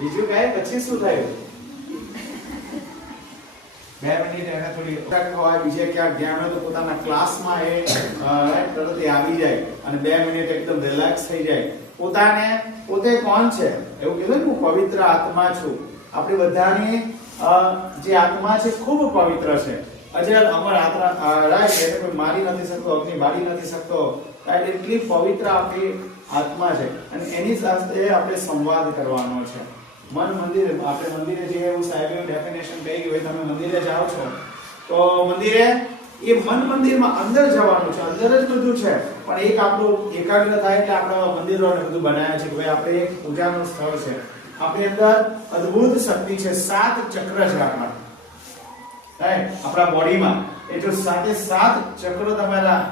બીજું કઈ પછી શું થયું? 2 મિનિટ એને થોડી હોય, બીજે ક્યાંક ધ્યાન હોય તો પોતાના ક્લાસમાં એ તરત આવી જાય અને 2 મિનિટ એકદમ રિલેક્સ થઈ જાય. પોતે કોણ છે એવું કીધું ને, હું પવિત્ર આત્મા છું. આપણી બધાની જે આત્મા છે ખૂબ પવિત્ર છે. અજર અમર આત્મા, રાઈટ, એને કોઈ મારી નથી શકતો, અગ્નિ બાળી નથી શકતો, રાઈટ. એટલી પવિત્ર આપણી આત્મા છે અને એની સાથે આપણે સંવાદ કરવાનો છે. મન મંદિર, આપણે મંદિરે જઈએ એવું સાહેબે ડેફિનેશન કહી ગયું. તમે મંદિરે જાઓ છો તો મંદિરે એ મંદિરમાં અંદર જવાનું છે, અંદર જ બધું છે, પણ એક આપણું એકાગ્ર થાય એટલે આપણા મંદિરોને બધું બનાવ્યા છે કે ભાઈ આપણે એક પૂજાનું સ્થળ છે. આપણી અંદર અદ્ભુત શક્તિ છે, 7 ચક્ર છે આપણા, રાઈટ, આપણા બોડીમાં. એ જો 7 ચક્ર તમારા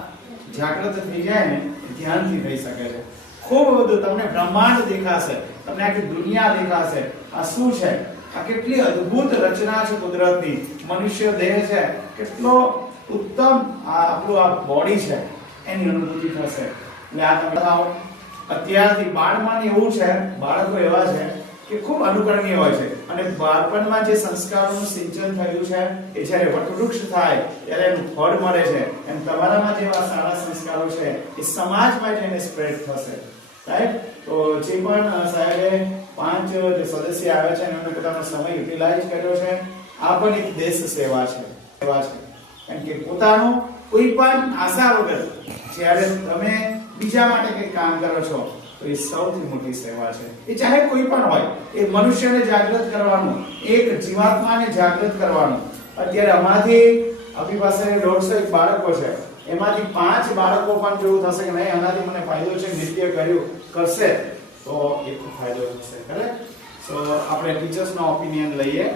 જાગૃત થઈ જાય ને, ધ્યાનથી થઈ શકે છે. ખૂબ બધું તમને બ્રહ્માંડ દેખાશે, તમને આખી દુનિયા દેખાશે. આ શું છે? આ કેટલી અદ્ભુત રચના છે કુદરતની. મનુષ્ય દેહ છે, કેટલો ઉત્તમ આપણું આ બોડી છે, એની અનુભૂતિ થશે. એટલે આ તમે અત્યારથી બાળમાં એવું છે, બાળકો એવા છે કે ખૂબ અનુકરણીય હોય છે અને બાળપણમાં જે સંસ્કારોનું સિંચન થયું છે એ જ્યારે વટવૃક્ષ થાય ત્યારે એનું ફળ મળે છે. એમ તમારામાં જેવા સારા સંસ્કારો છે એ સમાજમાં જઈને સ્પ્રેડ થશે, રાઈટ. તો જે પણ સાહેબે 5 જે સદસ્ય આવ્યા છે એમણે પોતાનો સમય યુટિલાઇઝ કર્યો છે. આ પણ એક દેશ સેવા છે. કેમ કે પોતાનું કોઈ પણ આશા વગર જ્યારે તમે બીજા માટે કંઈક કામ કરો છો તો એ સૌથી મોટી સેવા છે. એ ચાહે કોઈ પણ હોય, એ મનુષ્યને જાગૃત કરવાનું, એક જીવાત્માને જાગૃત કરવાનું. અત્યારે અમારાથી આપણી પાસે 150 બાળકો છે, એમાંથી 5 બાળકો પણ જેવું થશે કે નહીં આનાથી મને ફાયદો છે, નૃત્ય કર્યું કરશે તો એક ફાયદો થશે. કરેક્ટ. સો આપણે ટીચર્સનો ઓપિનિયન લઈએ.